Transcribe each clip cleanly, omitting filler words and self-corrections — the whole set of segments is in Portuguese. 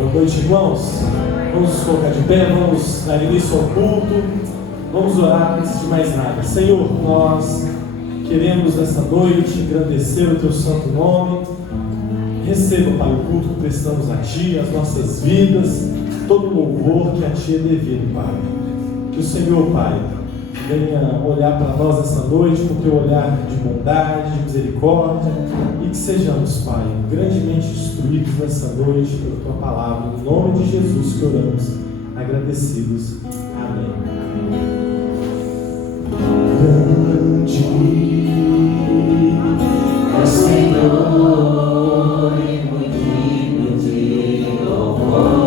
Boa noite, irmãos. Vamos nos colocar de pé, vamos dar início ao culto. Vamos orar antes de mais nada. Senhor, nós queremos nessa noite engrandecer o Teu santo nome. Receba, Pai, o culto que prestamos a Ti, as nossas vidas, todo o louvor que a Ti é devido, Pai. Que o Senhor, Pai, venha olhar para nós essa noite com o Teu olhar de bondade, de misericórdia, e que sejamos, Pai, grandemente instruídos nessa noite pela Tua palavra. Em nome de Jesus que oramos, agradecidos. Amém. Grande é o Senhor e muito digno de louvor.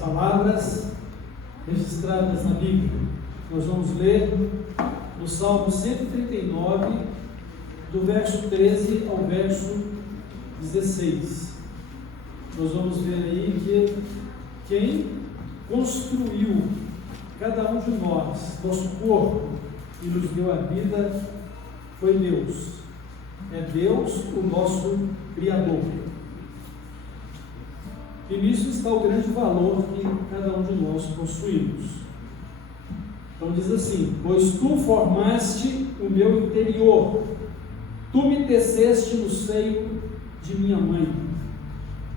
Palavras registradas na Bíblia. Nós vamos ler no Salmo 139, do verso 13 ao verso 16. Nós vamos ver aí que quem construiu cada um de nós, nosso corpo, e nos deu a vida, foi Deus. É Deus o nosso Criador. E nisso está o grande valor que cada um de nós possuímos. Então diz assim: pois tu formaste o meu interior, tu me teceste no seio de minha mãe.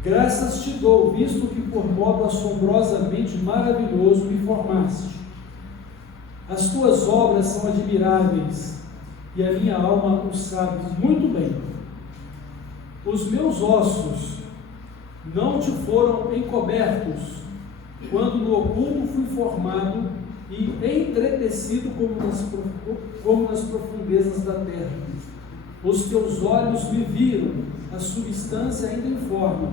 Graças te dou, visto que por modo assombrosamente maravilhoso me formaste. As tuas obras são admiráveis, e a minha alma o sabe muito bem. Os meus ossos não te foram encobertos, quando no oculto fui formado e entretecido como nas profundezas da terra. Os teus olhos me viram, a substância ainda informe,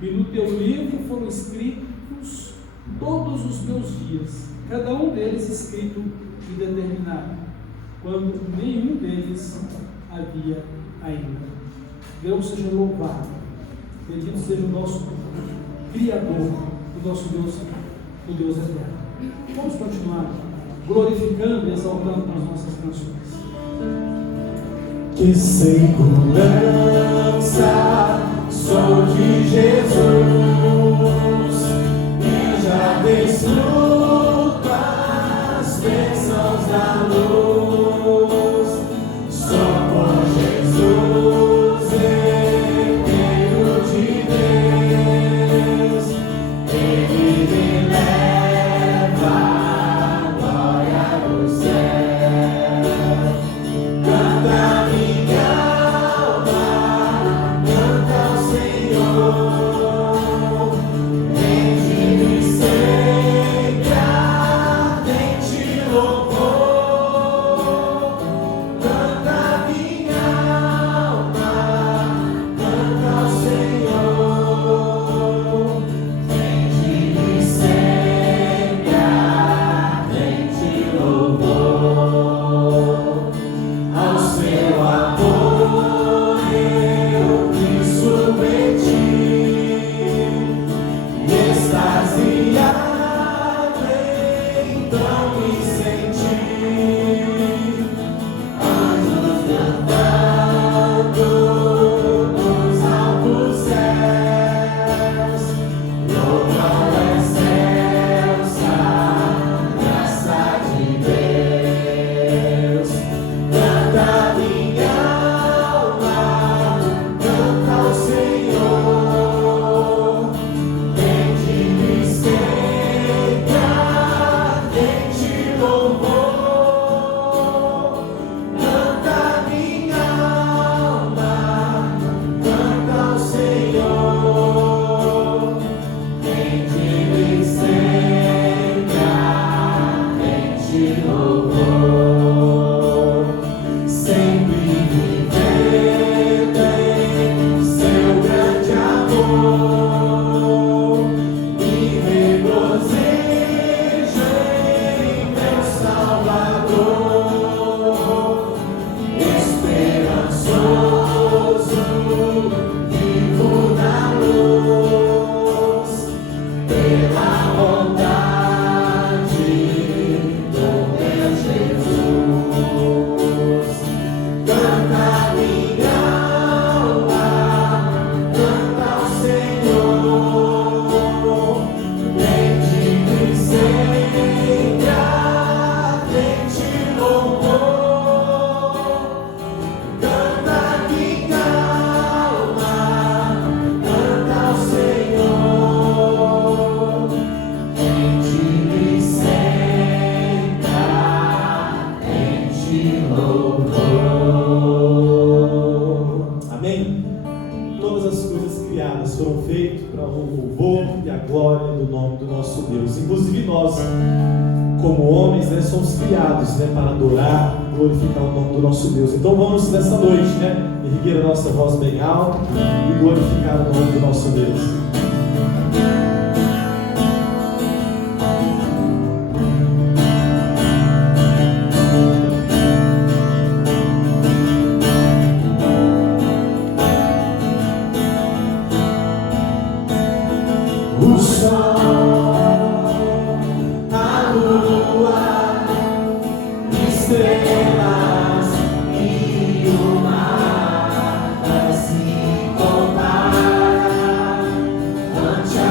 e no teu livro foram escritos todos os meus dias, cada um deles escrito e determinado, quando nenhum deles havia ainda. Deus seja louvado, bendito seja o nosso Criador, o nosso Deus, o Deus eterno. Vamos continuar glorificando e exaltando as nossas canções. Que segurança sou de Jesus, e já desfruto as bênçãos da luz. Só por Jesus, herdeiro de Deus, Ele me leva à glória do céu. Canta minha alma, canta ao Senhor. Para adorar e glorificar o nome do nosso Deus. Então vamos nessa noite, erguer a nossa voz bem alta e glorificar o nome do nosso Deus. O sol, a lua, estrelas e o mar se comparam ante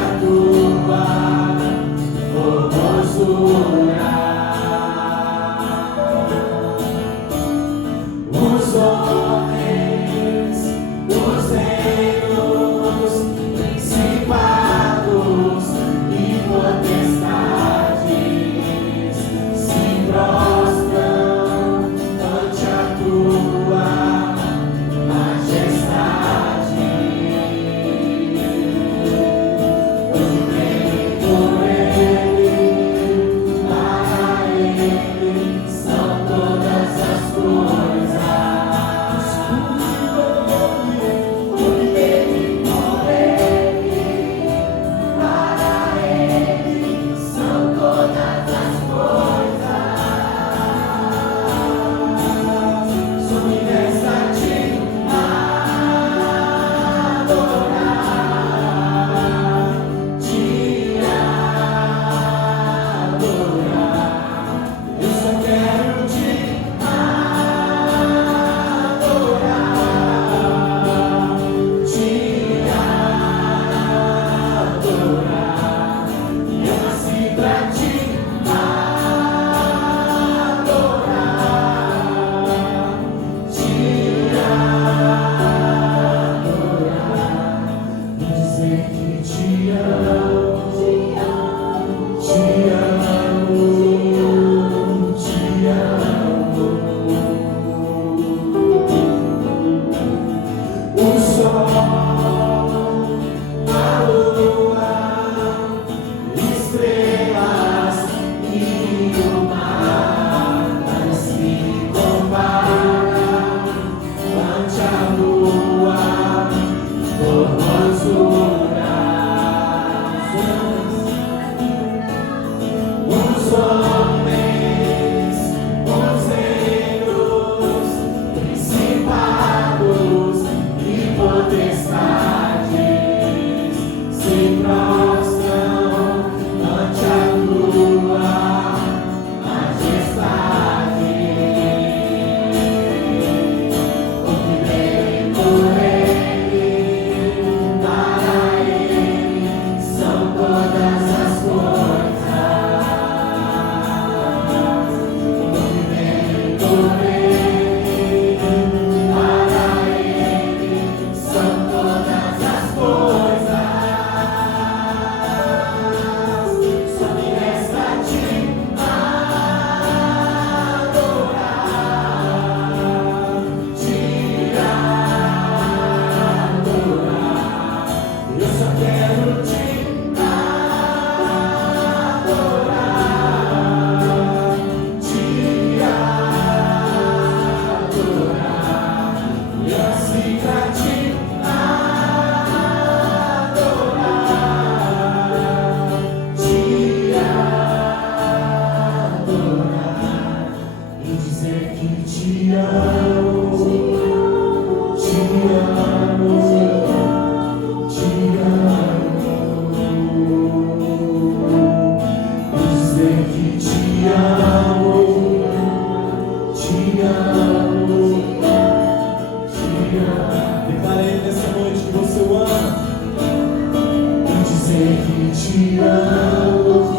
Te amo,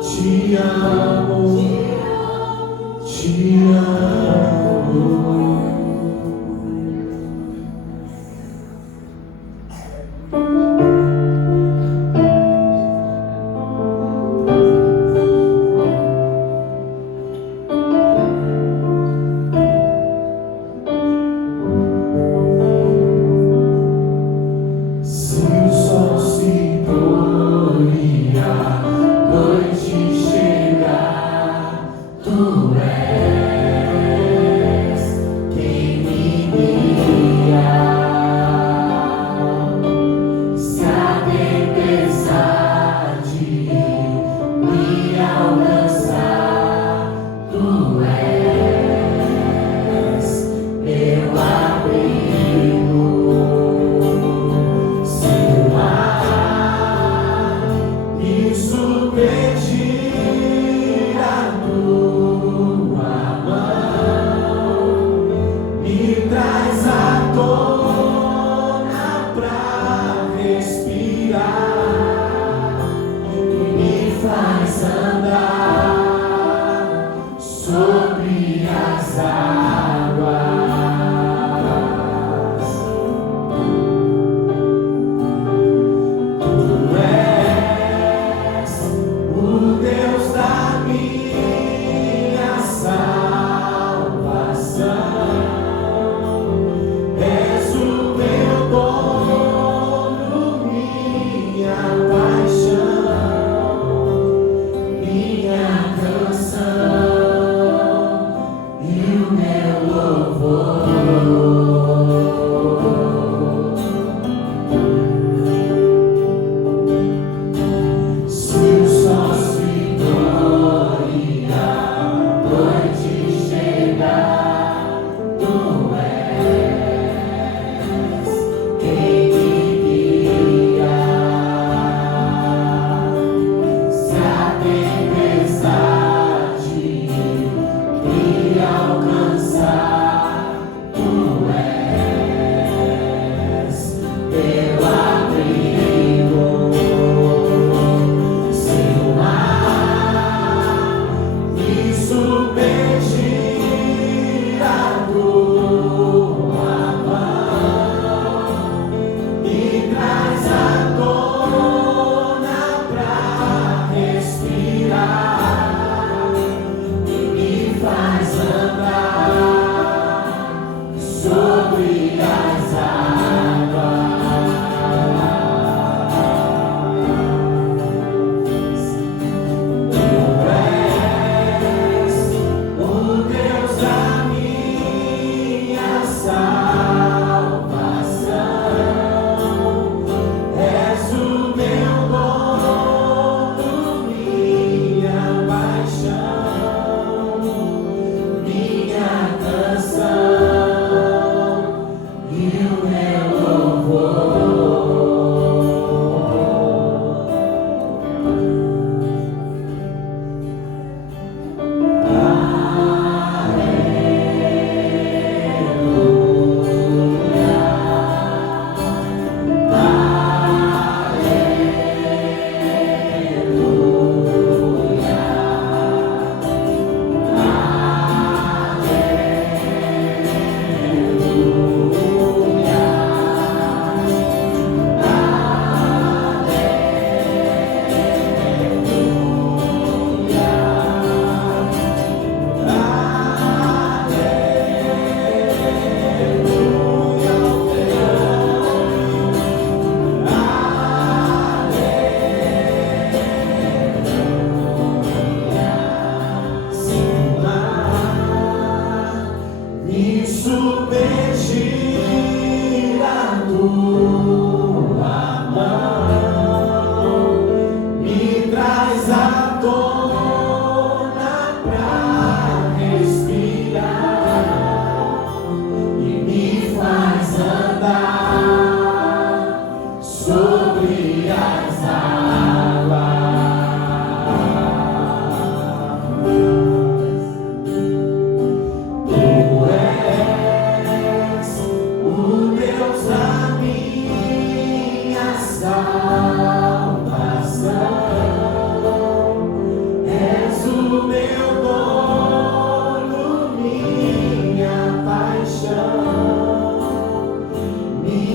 te amo, te amo.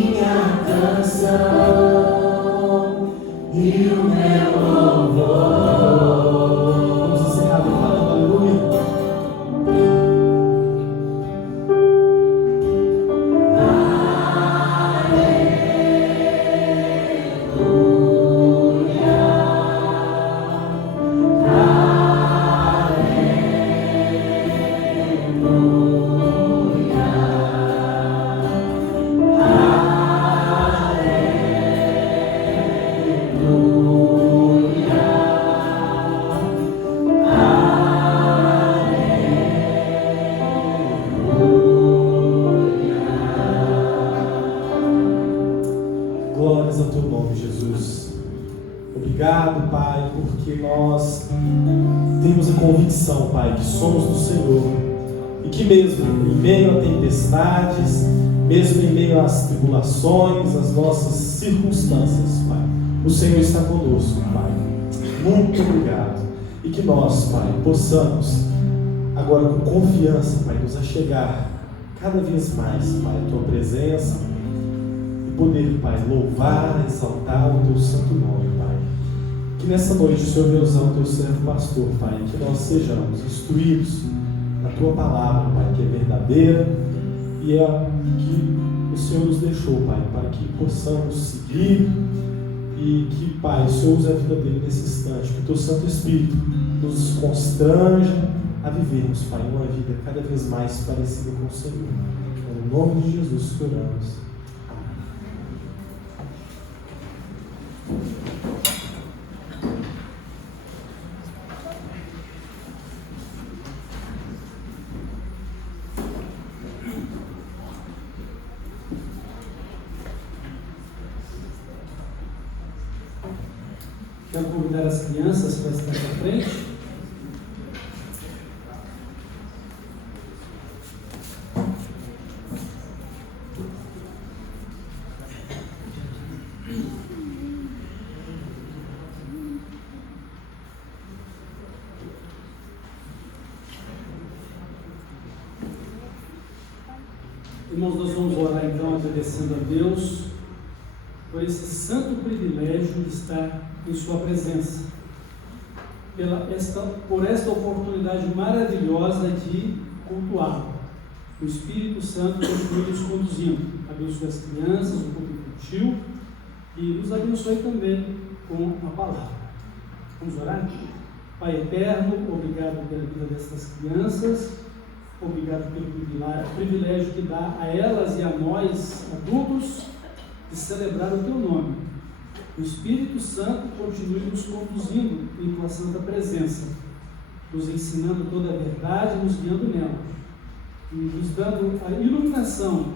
minha canção e o meu louvor. Vamos encerrar declarando aleluia. Glórias ao teu nome, Jesus. Obrigado, Pai, porque nós temos a convicção, Pai, que somos do Senhor e que mesmo em meio a tempestades, mesmo em meio às tribulações, às nossas circunstâncias, Pai, o Senhor está conosco, Pai. Muito obrigado. E que nós, Pai, possamos agora com confiança, Pai, nos achegar cada vez mais, Pai, a tua presença e poder, Pai, louvar, exaltar o teu santo nome, Pai. Que nessa noite o Senhor venha usar o teu servo pastor, Pai, que nós sejamos instruídos na tua palavra, Pai, que é verdadeira e é a que o Senhor nos deixou, Pai, para que possamos seguir e que, Pai, o Senhor use a vida dele nesse instante, que o teu Santo Espírito nos constranja a vivermos, Pai, uma vida cada vez mais parecida com o Senhor. No nome de Jesus que oramos. Quero convidar as crianças para estar à frente. Irmãos, nós vamos orar então agradecendo a Deus por esse santo privilégio de estar em sua presença, por esta oportunidade maravilhosa de cultuá-lo. O Espírito Santo continue nos conduzindo. Abençoe as crianças, o público infantil e nos abençoe também com a palavra. Vamos orar? Pai eterno, obrigado pela vida destas crianças, obrigado pelo privilégio que dá a elas e a nós, adultos, de celebrar o teu nome. O Espírito Santo continue nos conduzindo em tua santa presença, nos ensinando toda a verdade, nos guiando nela, e nos dando a iluminação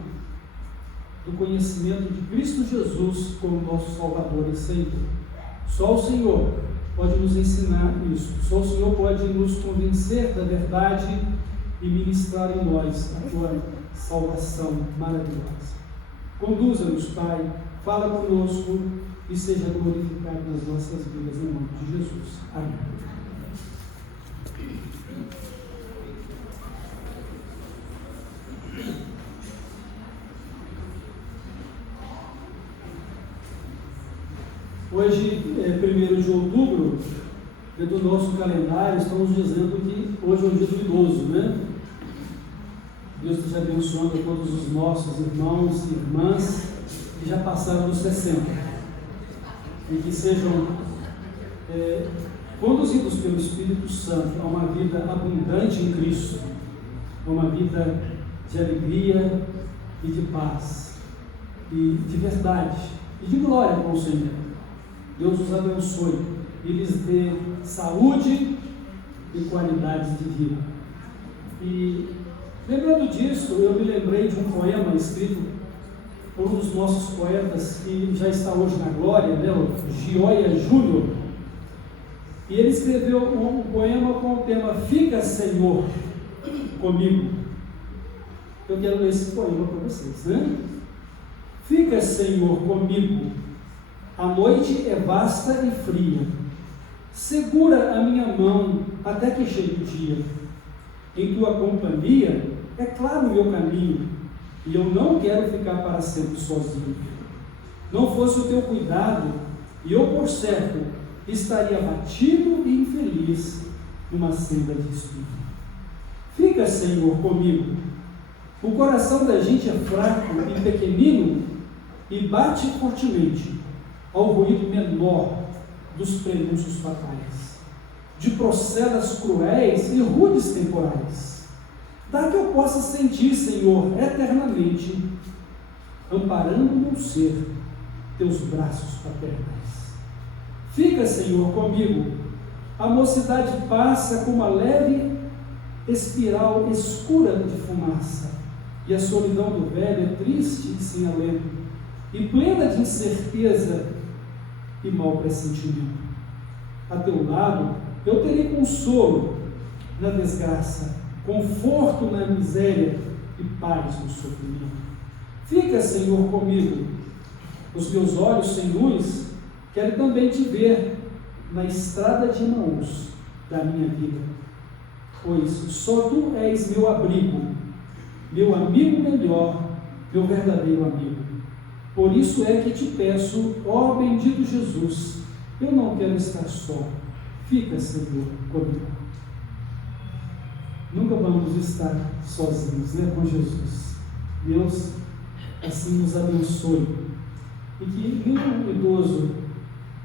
do conhecimento de Cristo Jesus como nosso Salvador e Senhor. Só o Senhor pode nos ensinar isso, só o Senhor pode nos convencer da verdade e ministrar em nós a tua salvação maravilhosa. Conduza-nos, Pai, fala conosco e seja glorificado nas nossas vidas, em nome de Jesus. Amém. Hoje é 1º de outubro, dentro do nosso calendário, estamos dizendo que hoje é o dia do idoso, né? Deus esteja abençoando a todos os nossos irmãos e irmãs que já passaram dos 60 e que sejam conduzidos pelo Espírito Santo a uma vida abundante em Cristo, a uma vida de alegria e de paz e de verdade e de glória com o Senhor. Deus os abençoe e lhes dê saúde e qualidade de vida. E lembrando disso, eu me lembrei de um poema escrito por um dos nossos poetas que já está hoje na glória, né, o Gioia Júnior. E ele escreveu um poema com o tema Fica, Senhor, comigo. Eu quero ler esse poema para vocês, né? Fica, Senhor, comigo. A noite é vasta e fria. Segura a minha mão até que chegue o dia. Em tua companhia é claro o meu caminho. e eu não quero ficar para sempre sozinho. Não fosse o teu cuidado, e eu, por certo, estaria abatido e infeliz numa senda de espírito. Fica, Senhor, comigo. O coração da gente é fraco e pequenino e bate fortemente ao ruído menor dos prenúncios fatais, de procedas cruéis e rudes temporais. Dá que eu possa sentir, Senhor, eternamente, amparando meu ser, teus braços paternais. Fica, Senhor, comigo. A mocidade passa como uma leve espiral escura de fumaça, e a solidão do velho é triste e sem alento, e plena de incerteza e mau pressentimento. A teu lado eu terei consolo na desgraça, conforto na miséria e paz no sofrimento. Fica, Senhor, comigo. Os meus olhos sem luz querem também te ver na estrada de Emaús da minha vida, pois só tu és meu abrigo, meu amigo melhor, meu verdadeiro amigo. Por isso é que te peço, ó bendito Jesus, eu não quero estar só. Fica, Senhor, comigo. Nunca vamos estar sozinhos, né, com Jesus. Deus assim nos abençoe. E que nenhum idoso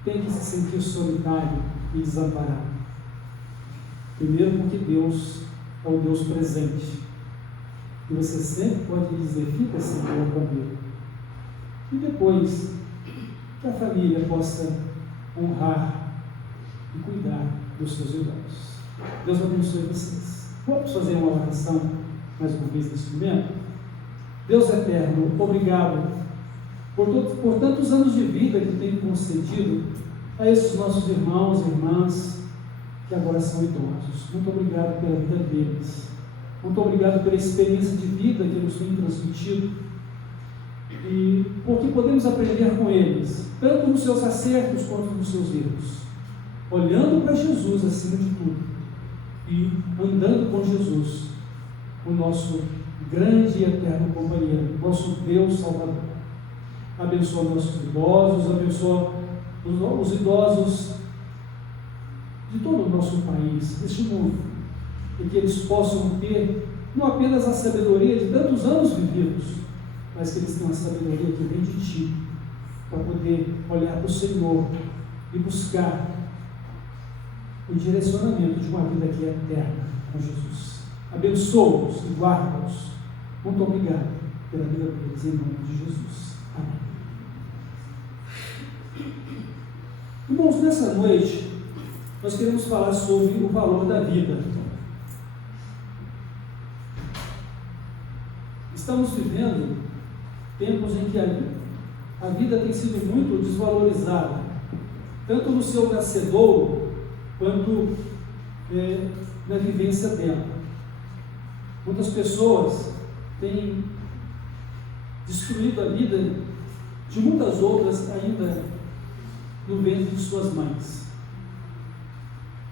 tem que se sentir solitário e desamparado. Primeiro porque Deus é o Deus presente. E você sempre pode dizer, fica, Senhor, comigo. E depois, que a família possa honrar e cuidar dos seus idosos. Deus abençoe vocês. Vamos fazer uma oração mais uma vez neste momento? Deus eterno, obrigado por tantos anos de vida que tem concedido a esses nossos irmãos e irmãs que agora são idosos. Muito obrigado pela vida deles. Muito obrigado pela experiência de vida que eles têm transmitido e porque podemos aprender com eles, tanto nos seus acertos quanto nos seus erros, olhando para Jesus acima de tudo e andando com Jesus, o nosso grande e eterno companheiro, nosso Deus Salvador. Abençoa nossos idosos, abençoa os idosos de todo o nosso país, deste mundo, e que eles possam ter não apenas a sabedoria de tantos anos vividos, mas que eles tenham a sabedoria que vem de Ti, para poder olhar para o Senhor e buscar o direcionamento de uma vida que é eterna com Jesus. Abençoa-os e guarda-os. Muito obrigado pela vida deles, em nome de Jesus. Amém. Irmãos, nessa noite, nós queremos falar sobre o valor da vida. Estamos vivendo tempos em que a vida tem sido muito desvalorizada, tanto no seu nascedouro, quanto na vivência dela. Muitas pessoas têm destruído a vida de muitas outras ainda no ventre de suas mães.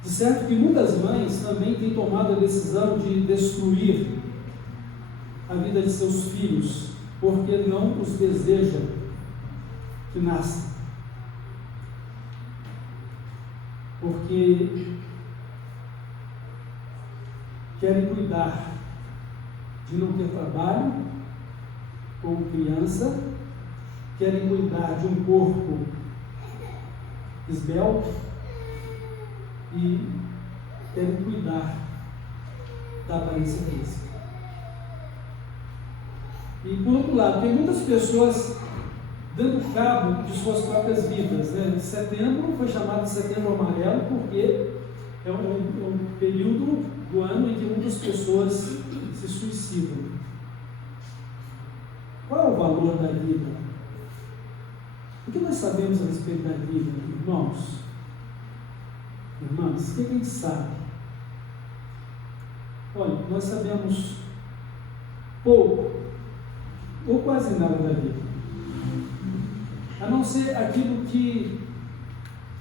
De certo que muitas mães também têm tomado a decisão de destruir a vida de seus filhos, porque não os deseja que nasçam. Porque querem cuidar de não ter trabalho como criança, querem cuidar de um corpo esbelto e querem cuidar da aparência física. E por outro lado, tem muitas pessoas dando cabo de suas próprias vidas, né? Setembro foi chamado de Setembro Amarelo porque é um período do ano em que muitas pessoas se suicidam. Qual é o valor da vida? O que nós sabemos a respeito da vida, irmãos? Irmãs, o que a gente sabe? Olha, nós sabemos pouco ou quase nada da vida, a não ser aquilo que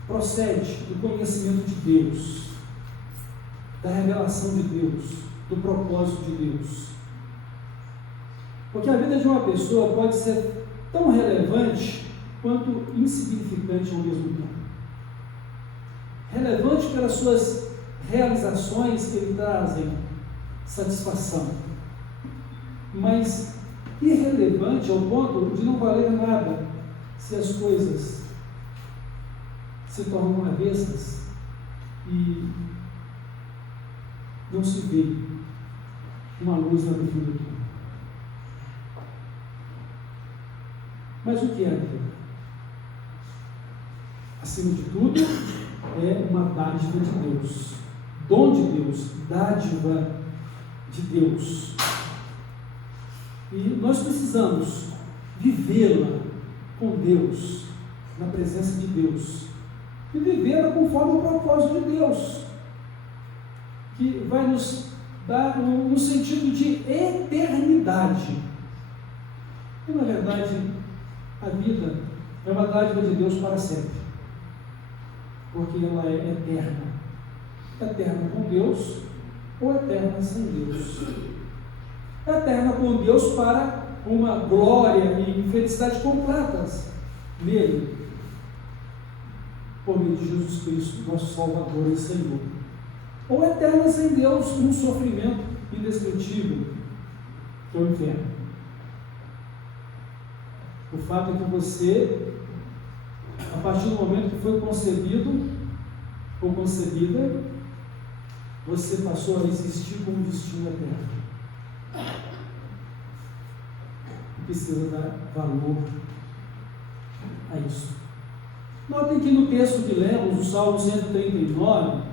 procede do conhecimento de Deus, da revelação de Deus, do propósito de Deus. Porque a vida de uma pessoa pode ser tão relevante quanto insignificante ao mesmo tempo. Relevante pelas suas realizações que lhe trazem satisfação, mas irrelevante ao ponto de não valer nada se as coisas se tornam avessas e não se vê uma luz lá no fim do túnel. Mas o que é a vida? Acima de tudo, é uma dádiva de Deus, dom de Deus, dádiva de Deus. E nós precisamos vivê-la com Deus, na presença de Deus, e vivê-la conforme o propósito de Deus, que vai nos dar um sentido de eternidade. E, na verdade, a vida é uma dádiva de Deus para sempre, porque ela é eterna. Eterna com Deus ou eterna sem Deus. Eterna com Deus para uma glória e felicidade completas nele, por meio de Jesus Cristo, nosso Salvador e Senhor. Ou eterna sem Deus, um sofrimento indescritível, que é o inferno. O fato é que você, a partir do momento que foi concebido ou concebida, você passou a existir com um destino eterno. Precisa dar valor a isso. Notem que no texto que lemos, o Salmo 139,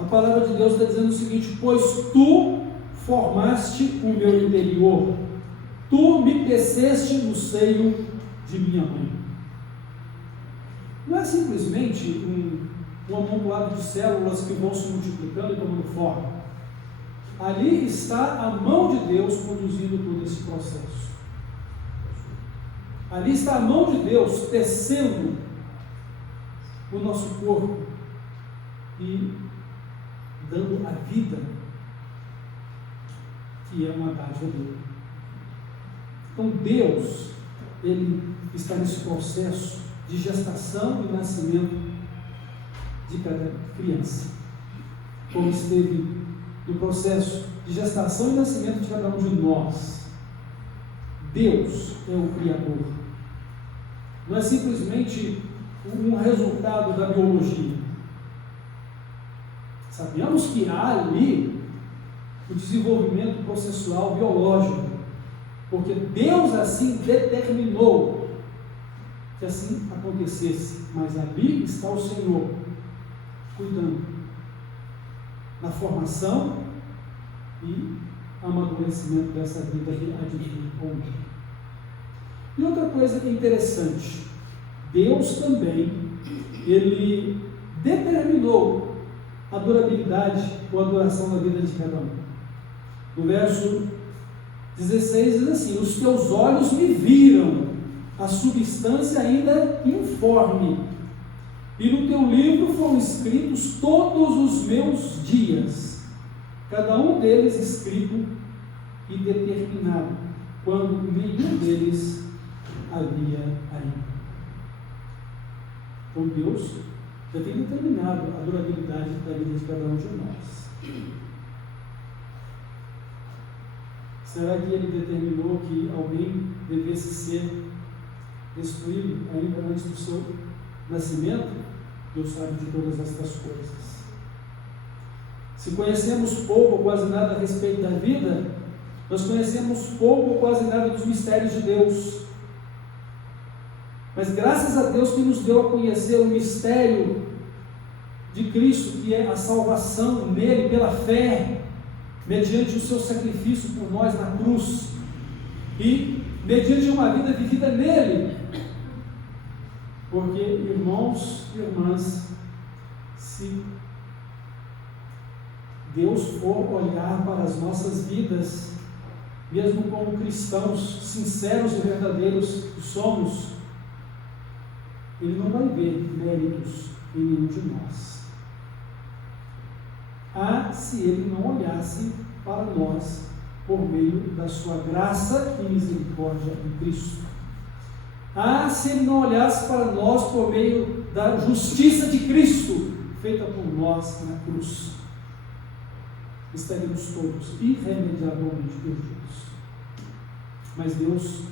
a palavra de Deus está dizendo o seguinte: pois tu formaste o meu interior, tu me teceste no seio de minha mãe. Não é simplesmente um amontoado de células que vão se multiplicando e tomando forma. Ali está a mão de Deus conduzindo todo esse processo. Ali está a mão de Deus tecendo o nosso corpo e dando a vida, que é uma dádiva dele. Então Deus, Ele está nesse processo de gestação e nascimento de cada criança, como esteve no processo de gestação e nascimento de cada um de nós. Deus é o Criador. Não é simplesmente um resultado da biologia. Sabemos que há ali o desenvolvimento processual biológico, porque Deus assim determinou que assim acontecesse, mas ali está o Senhor cuidando na formação e amadurecimento dessa vida que adquire com ele. E outra coisa que é interessante, Deus também, Ele determinou a durabilidade ou a duração da vida de cada um. No verso 16 diz assim: os teus olhos me viram a substância ainda informe, e no teu livro foram escritos todos os meus dias, cada um deles escrito e determinado, quando nenhum deles havia ainda. Então Deus já tem determinado a durabilidade da vida de cada um de nós. Será que Ele determinou que alguém devesse ser destruído ainda antes do seu nascimento? Deus sabe de todas estas coisas. Se conhecemos pouco ou quase nada a respeito da vida, nós conhecemos pouco ou quase nada dos mistérios de Deus. Mas graças a Deus que nos deu a conhecer o mistério de Cristo, que é a salvação nele pela fé, mediante o seu sacrifício por nós na cruz, e mediante uma vida vivida nele. Porque, irmãos e irmãs, se Deus for olhar para as nossas vidas, mesmo como cristãos sinceros e verdadeiros que somos, Ele não vai ver méritos em nenhum de nós. Se Ele não olhasse para nós por meio da sua graça e misericórdia em Cristo. Ah, se Ele não olhasse para nós por meio da justiça de Cristo, feita por nós na cruz, estaríamos todos irremediavelmente perdidos. Mas Deus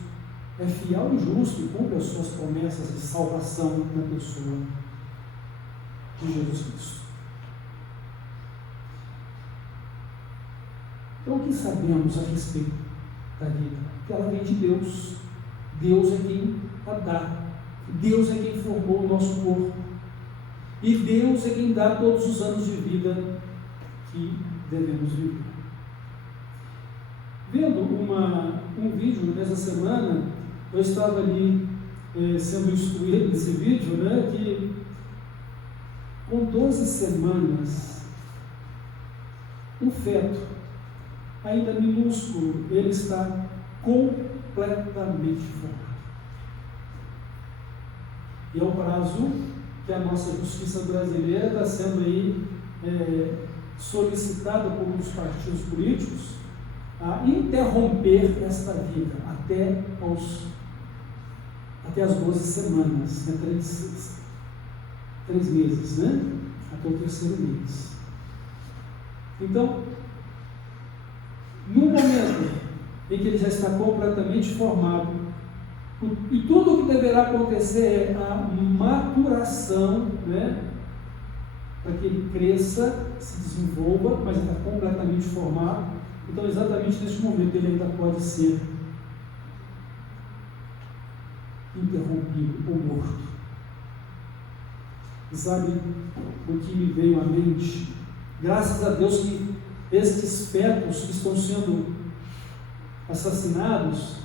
é fiel e justo e cumpre as suas promessas de salvação na pessoa de Jesus Cristo. Então, o que sabemos a respeito da vida? Que ela vem de Deus. Deus é quem a dá. Deus é quem formou o nosso corpo. E Deus é quem dá todos os anos de vida que devemos viver. Vendo um vídeo nessa semana, eu estava ali sendo instruído nesse vídeo, né, que com 12 semanas, um feto, ainda minúsculo, ele está completamente formado. E é o prazo que a nossa justiça brasileira está sendo aí solicitada por uns partidos políticos a interromper esta vida até as 12 semanas, né? 3 meses, né? Até o 3º mês. Então, no momento em que ele já está completamente formado, e tudo o que deverá acontecer é a maturação, né? Para que ele cresça, se desenvolva, mas ele está completamente formado. Então, exatamente neste momento, ele ainda pode ser interrompido ou morto. E sabe o que me veio à mente? Graças a Deus que estes fetos que estão sendo assassinados,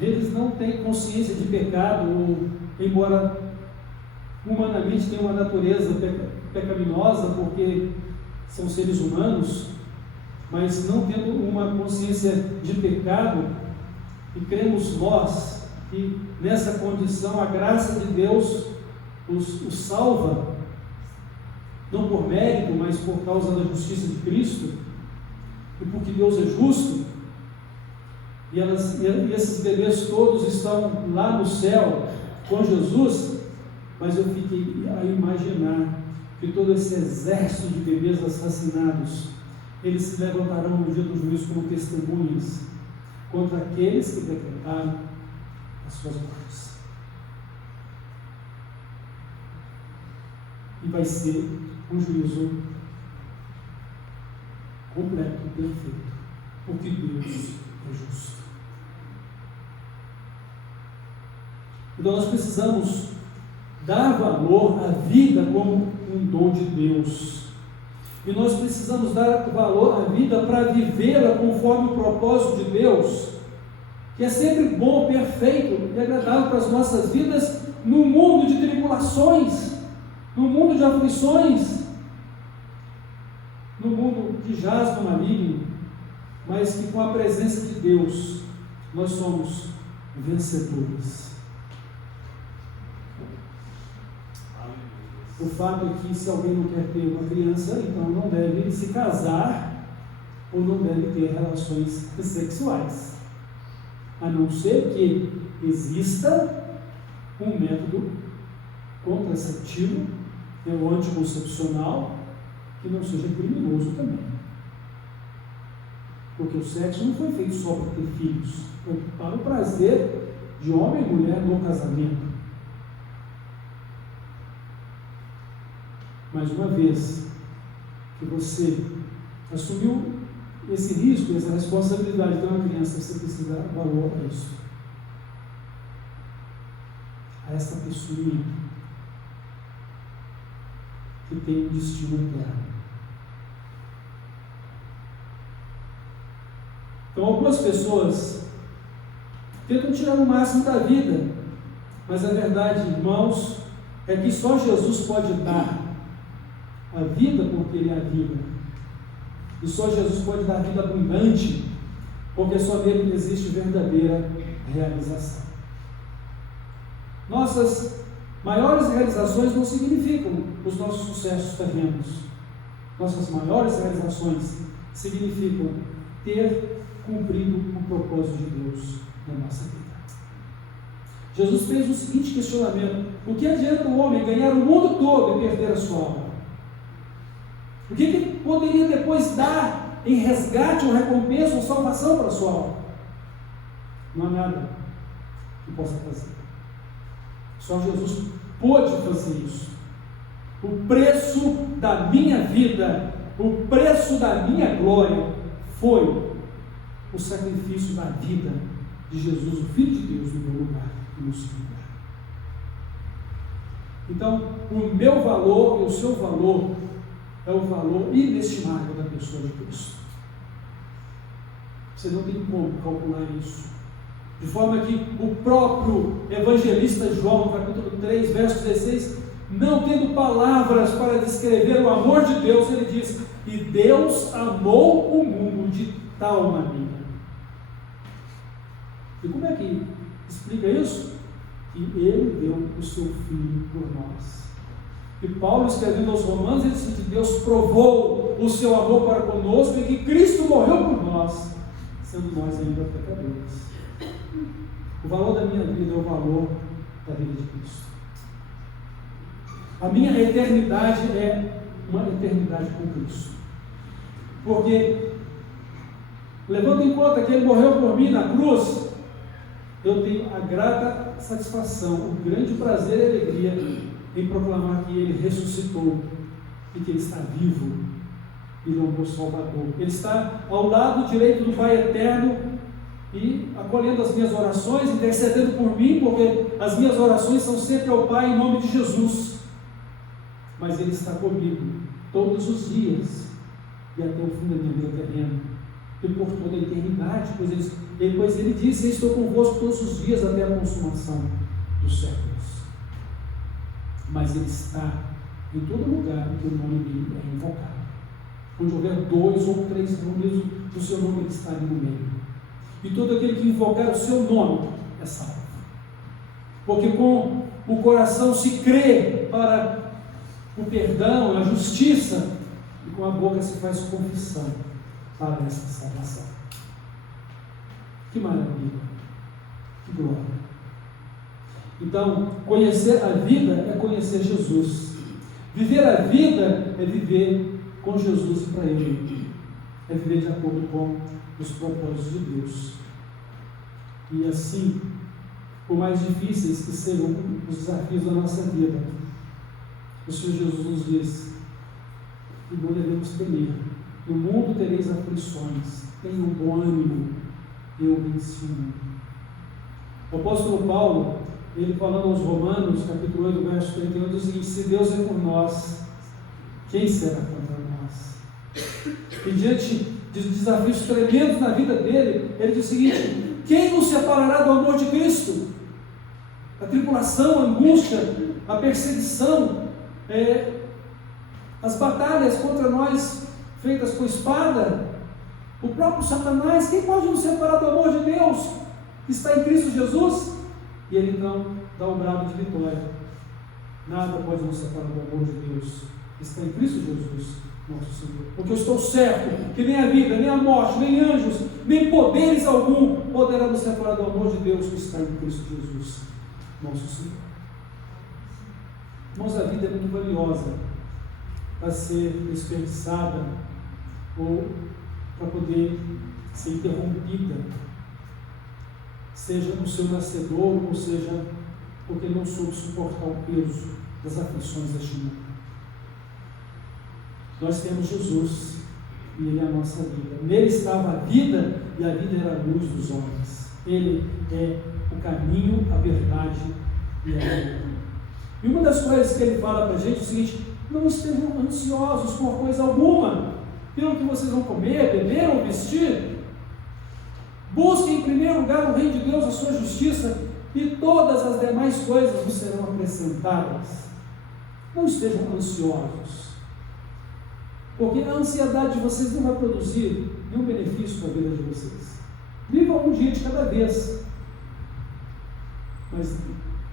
eles não têm consciência de pecado, ou, embora humanamente tenham uma natureza pecaminosa, porque são seres humanos, mas não tendo uma consciência de pecado, e cremos nós que nessa condição a graça de Deus os salva, não por mérito, mas por causa da justiça de Cristo, e porque Deus é justo, e esses bebês todos estão lá no céu com Jesus. Mas eu fiquei a imaginar que todo esse exército de bebês assassinados, eles se levantarão no dia do juízo como testemunhas contra aqueles que decretaram as suas mortes. E vai ser um juízo completo e perfeito, porque Deus é justo. Então nós precisamos dar valor à vida como um dom de Deus. E nós precisamos dar valor à vida para vivê-la conforme o propósito de Deus, que é sempre bom, perfeito e agradável para as nossas vidas, no mundo de tribulações, no mundo de aflições, no mundo que jaz no maligno, mas que com a presença de Deus nós somos vencedores. O fato é que se alguém não quer ter uma criança, então não deve se casar ou não deve ter relações sexuais, a não ser que exista um método contraceptivo ou anticoncepcional que não seja criminoso também. Porque o sexo não foi feito só para ter filhos, foi para o prazer de homem e mulher no casamento. Mais uma vez que você assumiu esse risco, essa responsabilidade de ter uma criança, você precisa dar valor a isso, a essa pessoa que tem um destino eterno. Então, algumas pessoas tentam tirar o máximo da vida, mas a verdade, irmãos, é que só Jesus pode dar a vida, porque Ele é a vida, e só Jesus pode dar vida abundante, porque só nele existe verdadeira realização. Nossas maiores realizações não significam os nossos sucessos terrenos. Nossas maiores realizações significam ter cumprido o propósito de Deus na nossa vida. Jesus fez o seguinte questionamento: o que adianta o homem ganhar o mundo todo e perder a sua alma? O que ele poderia depois dar em resgate, ou recompensa, ou salvação para a sua alma? Não há nada que possa fazer. Só Jesus pôde fazer isso. O preço da minha vida, o preço da minha glória foi o sacrifício da vida de Jesus, o Filho de Deus, no meu lugar e no seu lugar. Então, o meu valor e o seu valor é o valor inestimável da pessoa de Cristo. Você não tem como calcular isso. De forma que o próprio evangelista João, no capítulo 3, verso 16, não tendo palavras para descrever o amor de Deus, ele diz: e Deus amou o mundo de tal maneira. E como é que explica isso? Que ele deu o seu Filho por nós. E Paulo, escrevendo aos Romanos, ele diz que Deus provou o seu amor para conosco e que Cristo morreu por nós, sendo nós ainda pecadores. O valor da minha vida é o valor da vida de Cristo. A minha eternidade é uma eternidade com Cristo. Porque, levando em conta que Ele morreu por mim na cruz, eu tenho a grata satisfação, o grande prazer e alegria em proclamar que Ele ressuscitou e que Ele está vivo e é o meu Salvador. Ele está ao lado direito do Pai Eterno e acolhendo as minhas orações, intercedendo por mim, porque as minhas orações são sempre ao Pai em nome de Jesus. Mas Ele está comigo todos os dias e até o fim da minha vida terrena e por toda a eternidade, pois Ele disse: eu estou convosco todos os dias até a consumação dos séculos. Mas Ele está em todo lugar em que o nome dele é invocado. Onde houver 2 ou 3 nomes, o seu nome Ele está ali no meio. E todo aquele que invocar o seu nome é salvo. Porque com o coração se crê para o perdão, a justiça, e com a boca se faz confissão para essa salvação. Que maravilha, que glória. Então, conhecer a vida é conhecer Jesus. Viver a vida é viver com Jesus e para Ele. É viver de acordo com os propósitos de Deus. E assim, por mais difíceis que sejam os desafios da nossa vida, o Senhor Jesus nos diz que não devemos temer. No mundo tereis aflições, tenham bom ânimo, eu venci o mundo. O apóstolo Paulo, ele falando aos Romanos, capítulo 8, verso 31, diz o seguinte: se Deus é por nós, quem será contra nós? E diante de desafios tremendos na vida dele, ele diz o seguinte: quem nos separará do amor de Cristo? A tribulação, a angústia, a perseguição, as batalhas contra nós feitas com espada, o próprio Satanás. Quem pode nos separar do amor de Deus que está em Cristo Jesus? E ele então dá o brado de vitória. Nada pode nos separar do amor de Deus que está em Cristo Jesus, nosso Senhor. Porque eu estou certo que nem a vida, nem a morte, nem anjos, nem poderes algum poderá nos separar do amor de Deus que está em Cristo Jesus, nosso Senhor. Irmãos, a vida é muito valiosa para ser desperdiçada ou para poder ser interrompida, seja no seu nascedor, ou seja porque não soube suportar o peso das aflições deste mundo. Nós temos Jesus e Ele é a nossa vida. Nele estava a vida e a vida era a luz dos homens. Ele é o caminho, a verdade e a vida. E uma das coisas que Ele fala para a gente é o seguinte: não estejam ansiosos por coisa alguma, pelo que vocês vão comer, beber ou vestir. Busquem em primeiro lugar o reino de Deus, a sua justiça, e todas as demais coisas vos serão acrescentadas. Não estejam ansiosos, porque a ansiedade de vocês não vai produzir nenhum benefício para a vida de vocês. Vivam um dia de cada vez, mas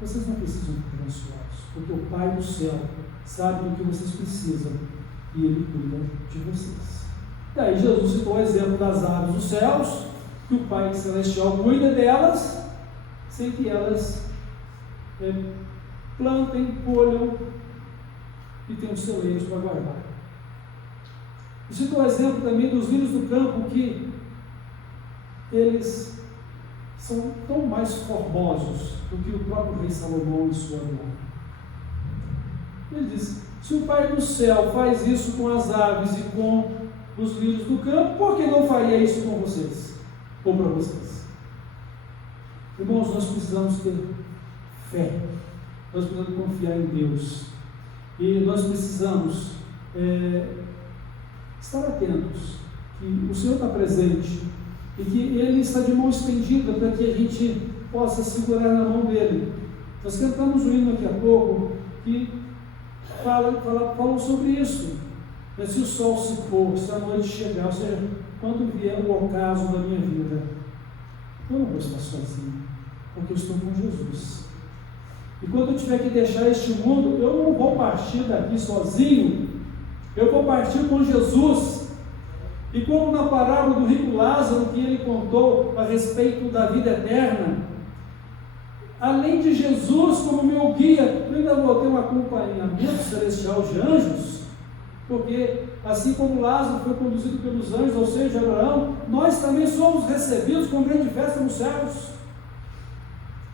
vocês não precisam ficar ansiosos, porque o Pai do céu sabe do que vocês precisam e Ele cuida de vocês. E aí Jesus citou o exemplo das aves dos céus, que o Pai Celestial cuida delas, sem que elas plantem, colham e tenham celeiros para guardar. E citou o exemplo também dos lírios do campo, que eles são tão mais formosos do que o próprio rei Salomão em sua glória. Ele diz: se o Pai do céu faz isso com as aves e com os lírios do campo, por que não faria isso com vocês? Ou para vocês? Irmãos, nós precisamos ter fé, nós precisamos confiar em Deus, e nós precisamos estar atentos que o Senhor está presente e que Ele está de mão estendida para que a gente possa segurar na mão dEle. Nós cantamos um hino aqui a pouco que falam sobre isso. Se o sol se pôr, se a noite chegar, ou seja, quando vier o ocaso da minha vida, eu não vou estar sozinho, porque eu estou com Jesus. E quando eu tiver que deixar este mundo, eu não vou partir daqui sozinho, eu vou partir com Jesus. E como na parábola do rico Lázaro, que ele contou a respeito da vida eterna, além de Jesus como meu guia, eu ainda vou ter um acompanhamento celestial de anjos, porque assim como Lázaro foi conduzido pelos anjos, ou seja, Abraão, nós também somos recebidos com grande festa nos céus,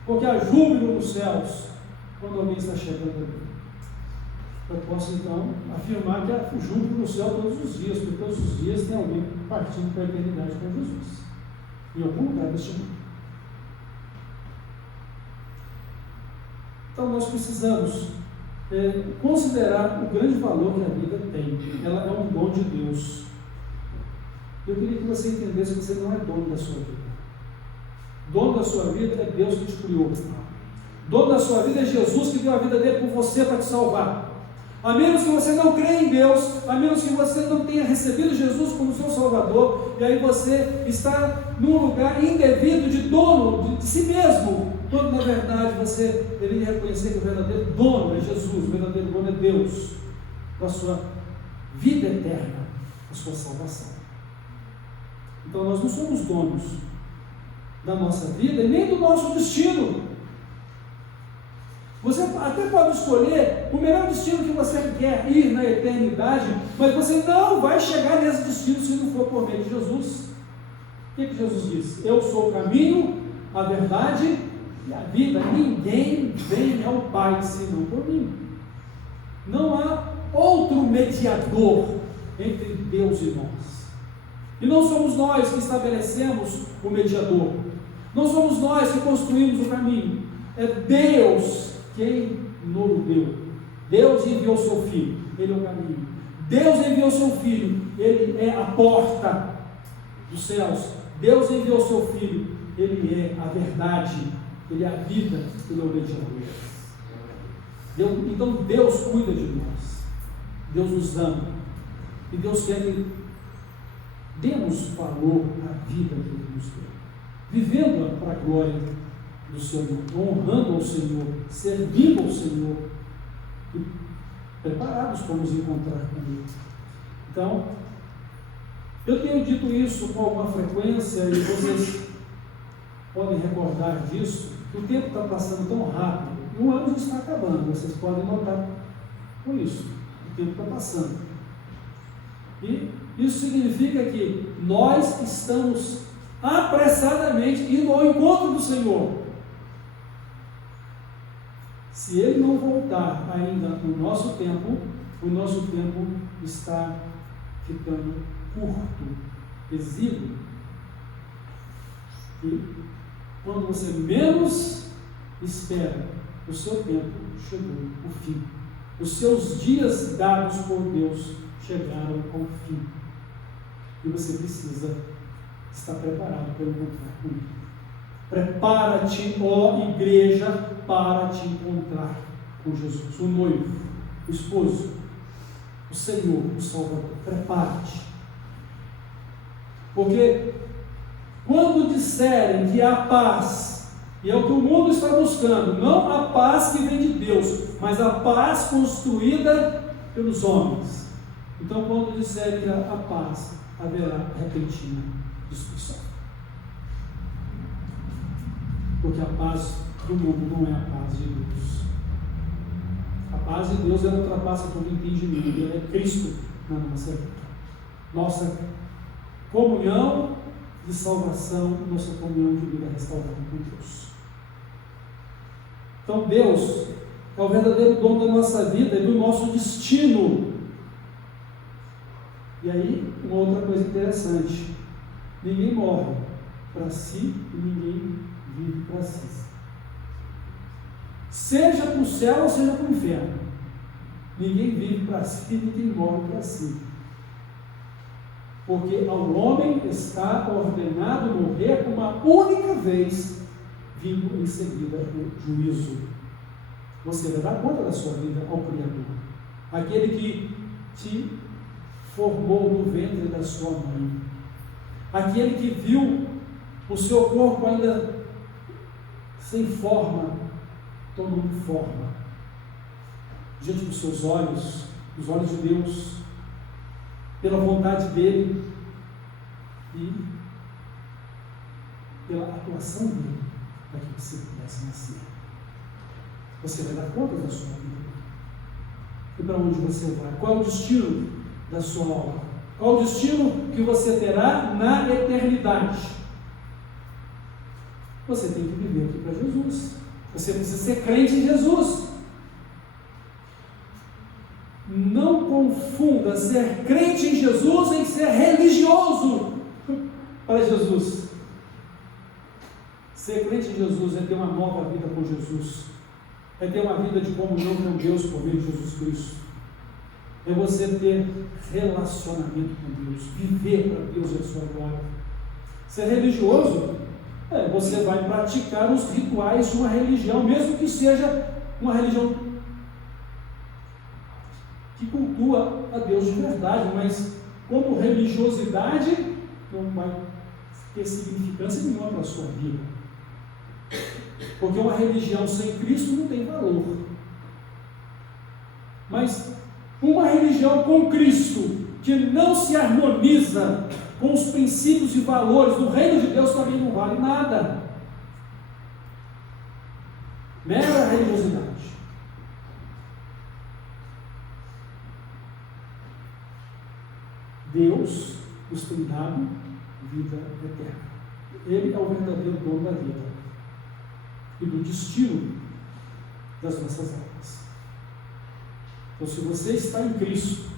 porque há júbilo nos céus quando alguém está chegando ali. Eu posso então afirmar que há júbilo no céu todos os dias, porque todos os dias tem alguém partindo para a eternidade com Jesus, em algum lugar deste mundo. Então nós precisamos considerar o grande valor que a vida tem. Ela é um dom de Deus. Eu queria que você entendesse que você não é dono da sua vida. Dono da sua vida é Deus que te criou. Dono da sua vida é Jesus, que deu a vida dele por você para te salvar. A menos que você não creia em Deus, a menos que você não tenha recebido Jesus como seu Salvador, e aí você está num lugar indevido de dono de si mesmo, quando na verdade você deveria reconhecer que o verdadeiro dono é Jesus, o verdadeiro dono é Deus, da sua vida eterna, da sua salvação. Então nós não somos donos da nossa vida e nem do nosso destino. Você até pode escolher o melhor destino que você quer ir na eternidade, mas você não vai chegar nesse destino se não for por meio de Jesus. O que Jesus diz? Eu sou o caminho, a verdade e a vida. Ninguém vem ao Pai senão por mim. Não há outro mediador entre Deus e nós. E não somos nós que estabelecemos o mediador. Não somos nós que construímos o caminho. É Deus quem nos deu. Deus enviou seu Filho, Ele é o caminho. Deus enviou seu Filho, Ele é a porta dos céus. Deus enviou seu Filho, Ele é a verdade, Ele é a vida, Ele é o mediador. Então Deus cuida de nós, Deus nos ama, e Deus quer que demos valor à vida que Ele nos deu, vivendo para a glória do Senhor, honrando ao Senhor, servindo ao Senhor e preparados para nos encontrar com Ele. Então, eu tenho dito isso com alguma frequência e vocês podem recordar disso, que o tempo está passando tão rápido e o ano já está acabando, vocês podem notar com isso, o tempo está passando. E isso significa que nós estamos apressadamente indo ao encontro do Senhor. Se Ele não voltar ainda no nosso tempo, o nosso tempo está ficando curto, exíguo. E quando você menos espera, o seu tempo chegou ao fim. Os seus dias dados por Deus chegaram ao fim. E você precisa estar preparado para encontrar com Ele. Prepara-te, ó igreja, para te encontrar com Jesus, o noivo, o esposo, o Senhor, o Salvador. Prepara-te. Porque quando disserem que há paz, e é o que o mundo está buscando, não a paz que vem de Deus, mas a paz construída pelos homens. Então, quando disserem que há paz, haverá repentina destruição. Porque a paz do mundo não é a paz de Deus. A paz de Deus ela ultrapassa todo entendimento. Ele é Cristo na nossa vida. Nossa comunhão de salvação, nossa comunhão de vida restaurada com Deus. Então Deus é o verdadeiro dono da nossa vida e do nosso destino. E aí, uma outra coisa interessante: ninguém morre para si e ninguém vive para si. Seja para o céu ou seja para o inferno, ninguém vive para si e ninguém morre para si. Porque ao homem está ordenado morrer uma única vez, vindo em seguida o juízo. Você vai dar conta da sua vida ao Criador, aquele que te formou no ventre da sua mãe, aquele que viu o seu corpo ainda sem forma, tomando forma, diante dos seus olhos, os olhos de Deus, pela vontade dele e pela atuação dele, para que você pudesse nascer. Você vai dar conta da sua vida. E para onde você vai? Qual é o destino da sua alma? Qual é o destino que você terá na eternidade? Você tem que viver aqui para Jesus. Você precisa ser crente em Jesus. Não confunda ser crente em Jesus em ser religioso para Jesus. Ser crente em Jesus é ter uma nova vida com Jesus, é ter uma vida de comunhão com Deus por meio de Jesus Cristo, é você ter relacionamento com Deus, viver para Deus e a sua glória. Ser religioso você vai praticar os rituais de uma religião, mesmo que seja uma religião que cultua a Deus de verdade, mas como religiosidade não vai ter significância nenhuma para a sua vida, porque uma religião sem Cristo não tem valor. Mas uma religião com Cristo que não se harmoniza com os princípios e valores do reino de Deus também não vale nada. Mera religiosidade. Deus nos tem dado vida eterna. Ele é o verdadeiro dono da vida e do destino das nossas almas. Então, se você está em Cristo,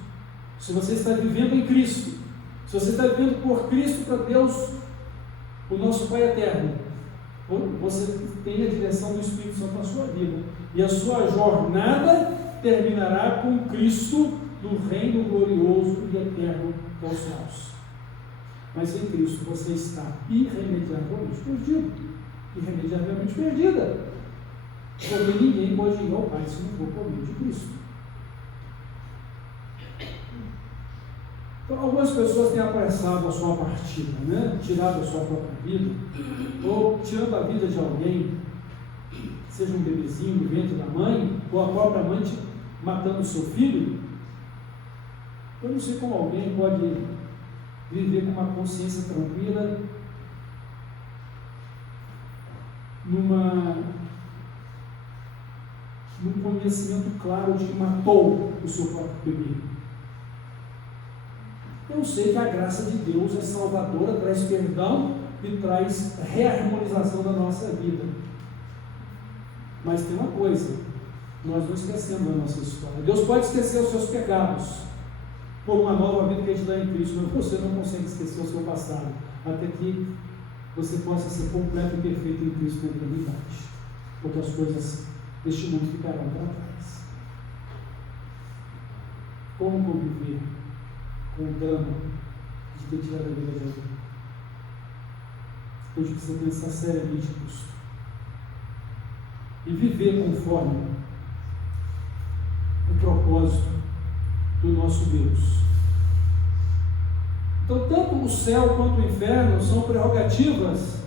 se você está vivendo em Cristo, se você está vivendo por Cristo para Deus, o nosso Pai eterno, você tem a direção do Espírito Santo na sua vida, e a sua jornada terminará com Cristo no reino glorioso e eterno dos céus. Mas em Cristo você está irremediavelmente perdido, irremediavelmente perdida, porque ninguém pode ir ao Pai se não for por meio de Cristo. Então, algumas pessoas têm apressado a sua partida, tirado a sua própria vida, ou tirando a vida de alguém, seja um bebezinho no ventre da mãe, ou a própria mãe matando o seu filho. Eu não sei como alguém pode viver com uma consciência tranquila, num conhecimento claro de que matou o seu próprio bebê. Eu sei que a graça de Deus é salvadora, traz perdão e traz reharmonização da nossa vida. Mas tem uma coisa, nós não esquecemos da nossa história. Deus pode esquecer os seus pecados por uma nova vida que a gente dá em Cristo, mas você não consegue esquecer o seu passado, até que você possa ser completo e perfeito em Cristo na eternidade, porque as coisas deste mundo ficarão para trás. Como conviver com o drama de ter tirado a vida de alguém? A gente precisa pensar seriamente nisso e viver conforme o propósito do nosso Deus. Então, tanto o céu quanto o inferno são prerrogativas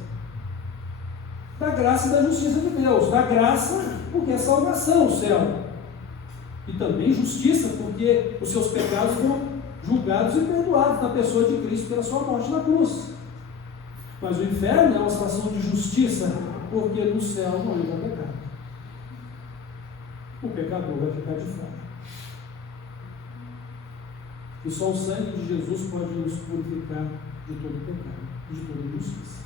da graça e da justiça de Deus. Da graça, porque é salvação o céu, e também justiça, porque os seus pecados foram julgados e perdoados na pessoa de Cristo pela sua morte na cruz. Mas o inferno é uma situação de justiça, porque no céu não entra pecado. O pecador vai ficar de fora. E só o sangue de Jesus pode nos purificar de todo pecado, de toda injustiça.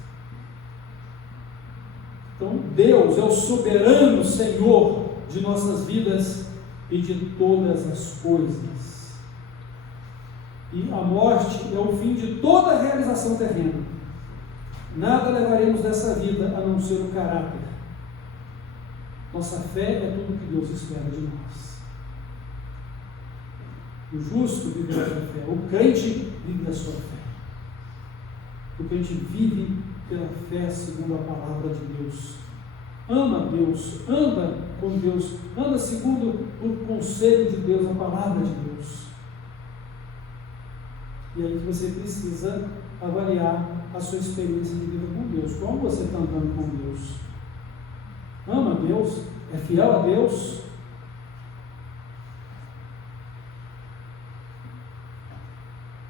Então, Deus é o soberano Senhor de nossas vidas e de todas as coisas. E a morte é o fim de toda a realização terrena. Nada levaremos dessa vida a não ser o caráter. Nossa fé é tudo que Deus espera de nós. O justo vive da sua fé, o crente vive da sua fé. O crente vive pela fé segundo a palavra de Deus. Ama Deus, anda com Deus, anda segundo o conselho de Deus, a palavra de Deus. E aí você precisa avaliar a sua experiência de vida com Deus. Como você está andando com Deus? Ama Deus? É fiel a Deus?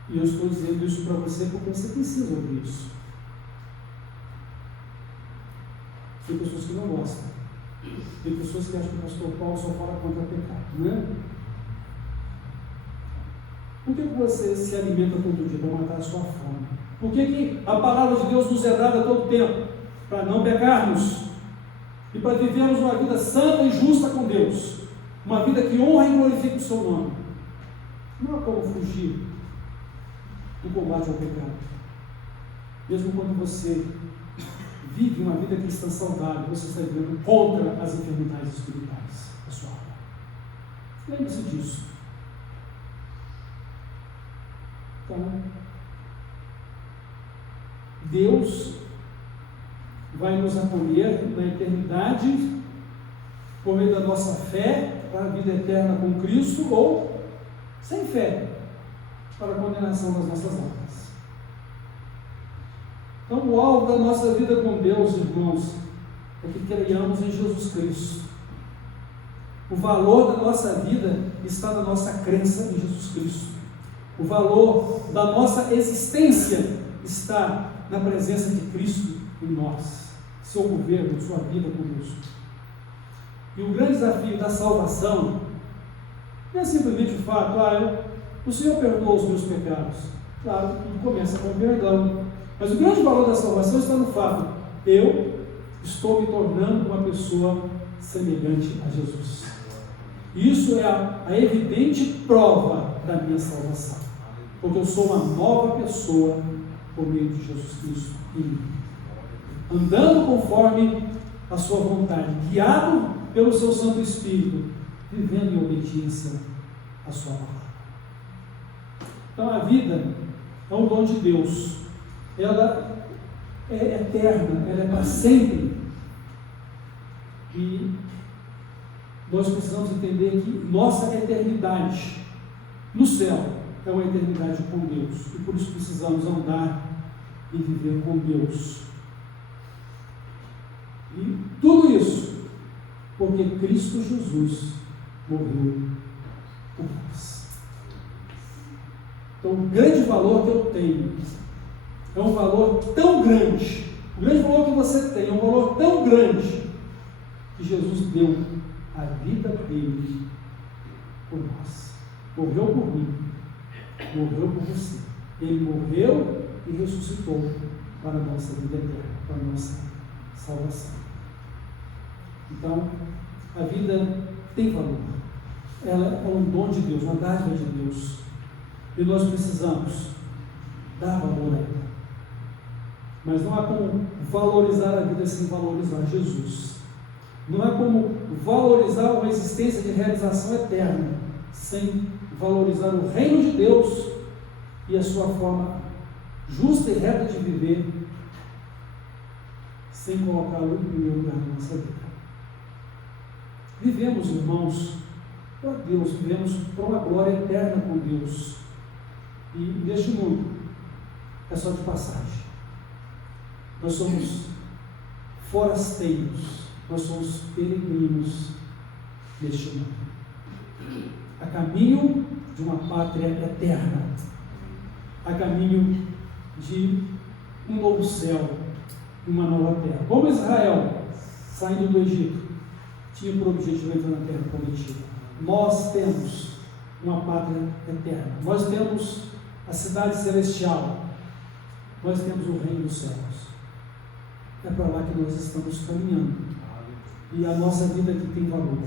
E eu estou dizendo isso para você porque você precisa ouvir isso. Tem pessoas que não gostam. Tem pessoas que acham que o pastor Paulo só fala contra o pecado, né? Por que você se alimenta todo dia? Para matar a sua fome. Por que a palavra de Deus nos é dada todo tempo? Para não pecarmos. E para vivermos uma vida santa e justa com Deus. Uma vida que honra e glorifica o seu nome. Não há como fugir do combate ao pecado. Mesmo quando você vive uma vida cristã saudável, você está vivendo contra as enfermidades espirituais da sua alma. Lembre-se disso. Então, Deus vai nos acolher na eternidade por meio da nossa fé para a vida eterna com Cristo, ou sem fé para a condenação das nossas almas. Então, o alvo da nossa vida com Deus, irmãos, é que creiamos em Jesus Cristo. O valor da nossa vida está na nossa crença em Jesus Cristo. O valor da nossa existência está na presença de Cristo em nós, seu governo, sua vida conosco. E o grande desafio da salvação não é simplesmente o fato, o Senhor perdoou os meus pecados. Claro, tudo começa com o perdão. Mas o grande valor da salvação está no fato, eu estou me tornando uma pessoa semelhante a Jesus. Isso é a evidente prova da minha salvação. Porque eu sou uma nova pessoa por meio de Jesus Cristo em mim. Andando conforme a sua vontade, guiado pelo seu Santo Espírito, vivendo em obediência à sua palavra. Então a vida é um dom de Deus. Ela é eterna, ela é para sempre. E nós precisamos entender que nossa eternidade no céu é uma eternidade com Deus. E por isso precisamos andar e viver com Deus. E tudo isso porque Cristo Jesus morreu por nós. Então o grande valor que eu tenho é um valor tão grande. O grande valor que você tem é um valor tão grande que Jesus deu a vida dele por nós. Morreu por mim. Morreu por você. Ele morreu e ressuscitou para a nossa vida eterna, para a nossa salvação. Então, a vida tem valor. Ela é um dom de Deus, uma dádiva de Deus. E nós precisamos dar valor a ela. Mas não há como valorizar a vida sem valorizar Jesus. Não há como valorizar uma existência de realização eterna sem valorizar o reino de Deus e a sua forma justa e reta de viver, sem colocá-lo em primeiro lugar na nossa vida. Vivemos, irmãos, para Deus, vivemos para uma glória eterna com Deus. E neste mundo é só de passagem. Nós somos forasteiros, nós somos peregrinos neste mundo. a caminho de uma pátria eterna, a caminho de um novo céu e uma nova terra. Como Israel, saindo do Egito, tinha por objetivo entrar na terra prometida, nós temos uma pátria eterna, nós temos a cidade celestial, nós temos o reino dos céus. É para lá que nós estamos caminhando. E a nossa vida aqui tem valor.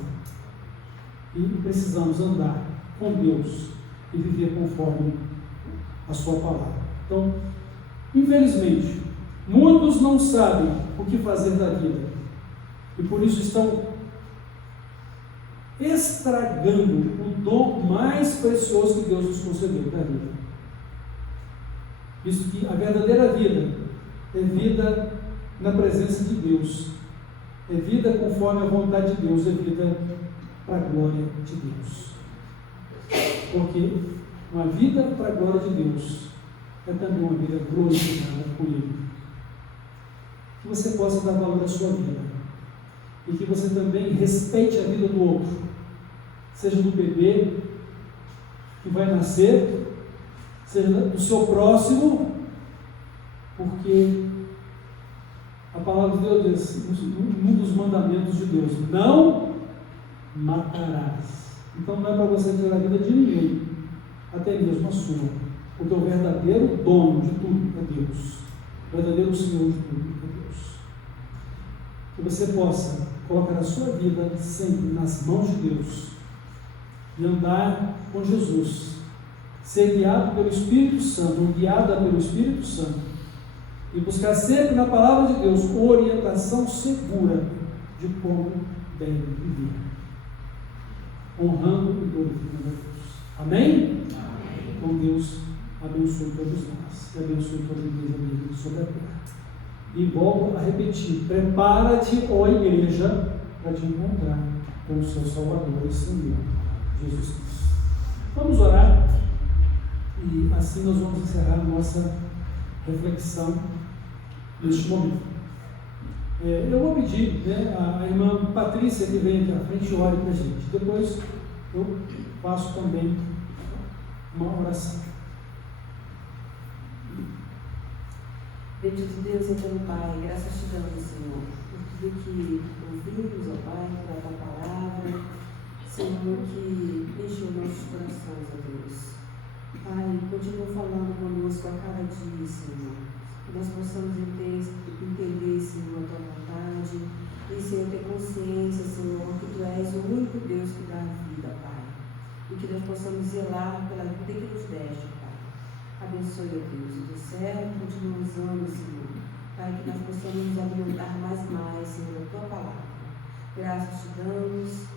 E precisamos andar com Deus e viver conforme a sua palavra. Então, infelizmente, muitos não sabem o que fazer da vida. E por isso estão estragando o dom mais precioso que Deus nos concedeu, da vida. Visto que a verdadeira vida é vida na presença de Deus, é vida conforme a vontade de Deus, é vida para a glória de Deus. Porque uma vida para a glória de Deus é também uma vida glorificada por Ele. Que você possa dar valor à sua vida e que você também respeite a vida do outro, seja do bebê que vai nascer, seja do seu próximo, porque a palavra de Deus diz, um dos mandamentos de Deus, não matarás. Então não é para você tirar a vida de ninguém, até mesmo a sua, porque o verdadeiro dono de tudo é Deus, o verdadeiro Senhor de tudo é Deus. Que você possa colocar a sua vida sempre nas mãos de Deus e andar com Jesus, ser guiado pelo Espírito Santo, ou guiada pelo Espírito Santo, e buscar sempre na palavra de Deus orientação segura de como deve viver, honrando e glorificando a Deus. Amém? Amém. Então Deus abençoe todos nós e abençoe toda a igreja dele sobre a terra. E volto a repetir: prepara-te, ó igreja, para te encontrar com o seu Salvador e Senhor Jesus Cristo. Vamos orar e assim nós vamos encerrar a nossa reflexão neste momento. Eu vou pedir, a irmã Patrícia que vem aqui à frente ore para a gente. Depois eu faço também uma oração. Bendito Deus, eterno Pai, graças te damos, Senhor, por tudo que ouvimos, ó Pai, pela tua palavra, Senhor, que encheu nossos corações, ó Deus. Pai, continua falando conosco a cada dia, Senhor, que nós possamos entender, Senhor, a tua vontade, e, Senhor, ter consciência, Senhor, que tu és o único Deus que dá a vida, Pai, e que nós possamos zelar pela vida que nos deste, Pai. Abençoe, ó Deus, o teu servo, continua usando, Senhor, Pai, que nós possamos nos alimentar mais, Senhor, da tua palavra. Graças te damos.